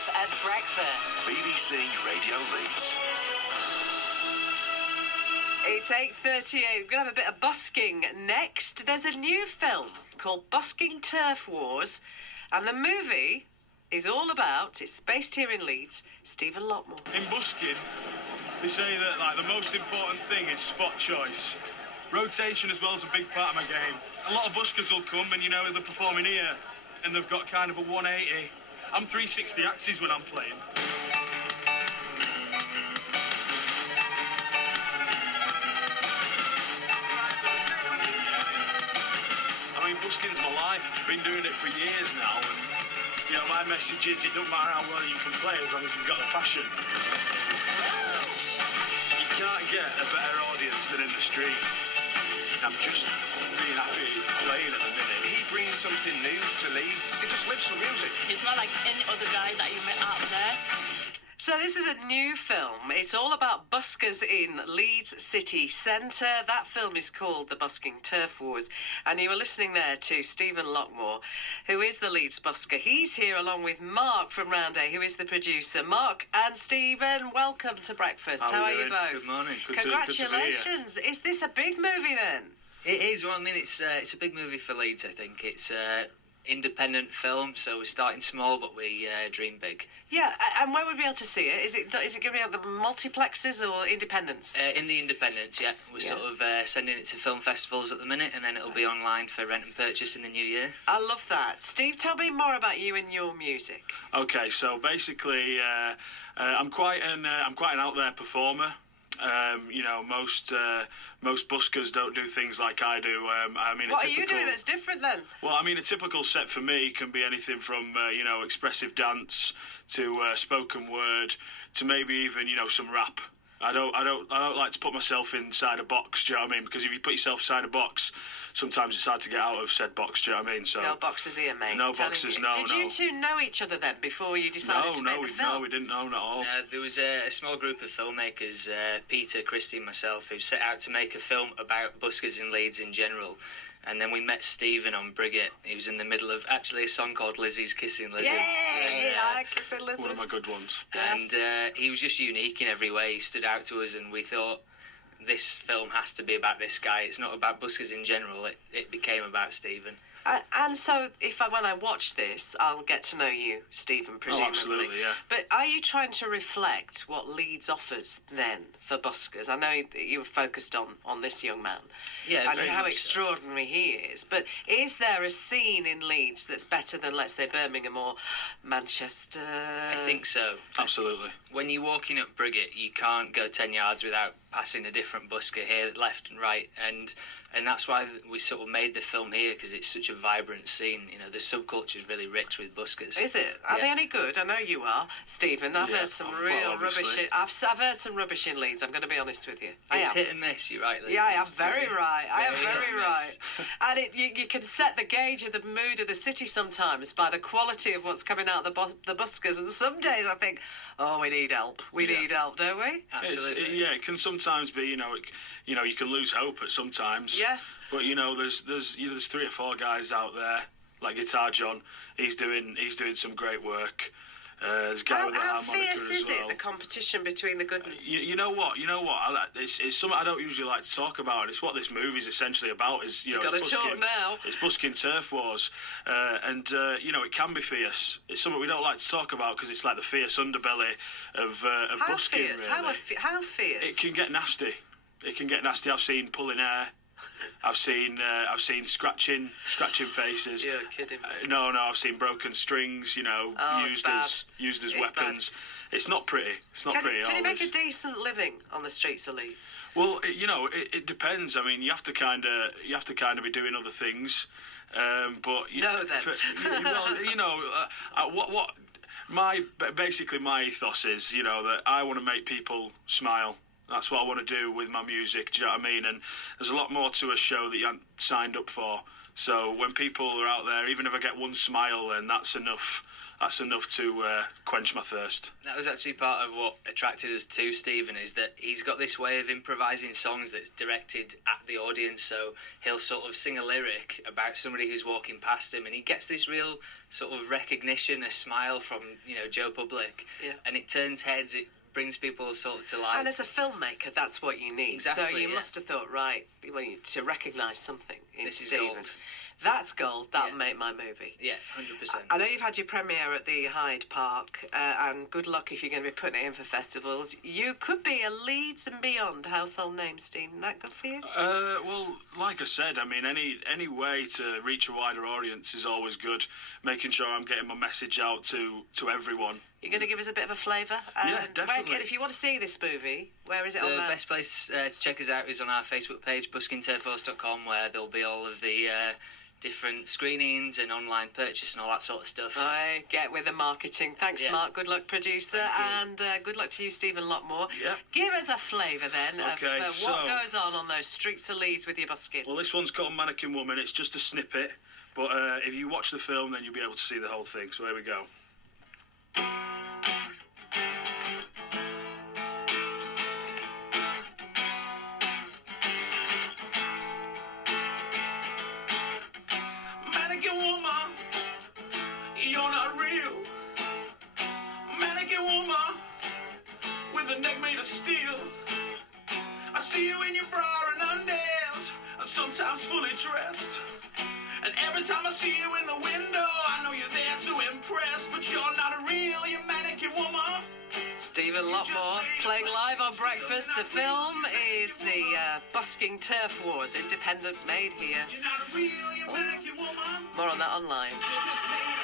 live at breakfast. BBC Radio Leeds. It's 8:38. We're going to have a bit of busking next. There's a new film called Busking Turf Wars, and the movie is all about, it's based here in Leeds, Stephen Lockmoore. In busking, they say that the most important thing is spot choice. Rotation as well is a big part of my game. A lot of buskers will come and, they're performing here, and they've got kind of a 180. I'm 360 axes when I'm playing. Busking's my life. I've been doing it for years now, and my message is it doesn't matter how well you can play as long as you've got the passion. You can't get a better audience than in the street. I'm just being happy playing at the minute. He brings something new to Leeds. He just lives for music. He's not like any other guy that you met out there. So this is a new film. It's all about buskers in Leeds city centre. That film is called The Busking Turf Wars. And you were listening there to Stephen Lockmoore, who is the Leeds busker. He's here along with Mark from Round A, who is the producer. Mark and Stephen, welcome to breakfast. How are you both? Good morning. Congratulations. Good to be here. Is this a big movie then? It is. Well, I mean, it's a big movie for Leeds, I think. It's independent film, so we're starting small, but we dream big. Yeah, and where would we be able to see it? Is it going to be at the multiplexes or independents? In the independents, yeah. We're sort of sending it to film festivals at the minute, and then it'll be online for rent and purchase in the new year. I love that. Steve, tell me more about you and your music. Okay, so basically, I'm quite an out there performer. Most buskers don't do things like I do. What are you doing that's different then? Well, a typical set for me can be anything from expressive dance to spoken word to maybe even some rap. I don't like to put myself inside a box. Do you know what I mean? Because if you put yourself inside a box, sometimes it's hard to get out of said box. Do you know what I mean? So no boxes here, mate. No boxes. No. Did you two know each other then before you decided to make the film? No, we didn't know at all. There was a small group of filmmakers, Peter, Christy, and myself, who set out to make a film about buskers in Leeds in general. And then we met Stephen on Briggett. He was in the middle of actually a song called Lizzie's Kissing Lizards. Yay! Kissing Lizards. One of my good ones. Yes. And he was just unique in every way. He stood out to us, and we thought, this film has to be about this guy. It's not about buskers in general. It became about Stephen. And so, when I watch this, I'll get to know you, Stephen, presumably. Oh, absolutely, yeah. But are you trying to reflect what Leeds offers then for buskers? I know that you were focused on this young man. Yeah, and how extraordinary he is. But is there a scene in Leeds that's better than, let's say, Birmingham or Manchester? I think so. Absolutely. When you're walking up Briggett, you can't go 10 yards without passing a different busker here, left and right. And that's why we sort of made the film here, because it's such a vibrant scene. The subculture is really rich with buskers. Is it? Are they any good? I know you are, Stephen. I've heard some real rubbish. I've heard some rubbish in Leeds. I'm going to be honest with you. It's hit and miss. You're right, Liz. Yeah, I am very right. I am very right. And you can set the gauge of the mood of the city sometimes by the quality of what's coming out of the buskers. And some days I think, we need help. We need help, don't we? Absolutely. It can sometimes be. You can lose hope at sometimes. Yes. But there's 3 or 4 guys out there like Guitar John. He's doing some great work. There's a guy with a harmonica fierce is as well. it, the competition between the good ones? You know what? It's something I don't usually like to talk about. It's what this movie is essentially about. You've got to talk now. It's Busking Turf Wars, and it can be fierce. It's something we don't like to talk about because it's like the fierce underbelly of busking. Fierce? Really. How fierce? It can get nasty. I've seen pulling hair. I've seen scratching faces. You're kidding me. No, I've seen broken strings. Used as weapons. Bad. It's not pretty. Can you make a decent living on the streets of Leeds? Well, it depends. You have to kind of be doing other things. But my ethos is that I want to make people smile. That's what I want to do with my music, do you know what I mean? And there's a lot more to a show that you haven't signed up for. So when people are out there, even if I get one smile, then that's enough. That's enough to quench my thirst. That was actually part of what attracted us to Stephen, is that he's got this way of improvising songs that's directed at the audience. So he'll sort of sing a lyric about somebody who's walking past him, and he gets this real sort of recognition, a smile from, you know, Joe Public. Yeah. And it turns heads, it brings people sort of to life. And as a filmmaker, that's what you need. Exactly, so you yeah. must have thought, right, we need to recognise something in This is Stephen. gold. That's gold. That'll Yeah. make my movie. Yeah, 100%. I know you've had your premiere at the Hyde Park, and good luck if you're going to be putting it in for festivals. You could be a Leeds and beyond household name, Steve. Isn't that good for you? Well, like I said, I mean, any way to reach a wider audience is always good. Making sure I'm getting my message out to everyone. You're going to give us a bit of a flavour? Yeah, definitely. And if you want to see this movie, where is it So on the there? best place to check us out is on our Facebook page, buskingturfforce.com, where there'll be all of the different screenings and online purchase and all that sort of stuff. I get with the marketing. Thanks, Yeah. Mark. Good luck, producer. Thank you. And good luck to you, Stephen Lockmoore. Yep. Give us a flavour then Okay, of what so- goes on those streets of Leeds with your busking. Well, this one's called MannequinWoman. It's just a snippet, but if you watch the film, then you'll be able to see the whole thing. So here we go. Mannequin woman, you're not real. Mannequin woman, with a neck made of steel. I see you in your bra and undies, and sometimes fully dressed. And every time I see you in the window, I know you're there to impress, but you're not a real, you mannequin woman. Stephen Lockmoore playing live on Breakfast. The film is the Busking Turf Wars, independent made here. You're not a real, you mannequin woman. More on that online. You're just made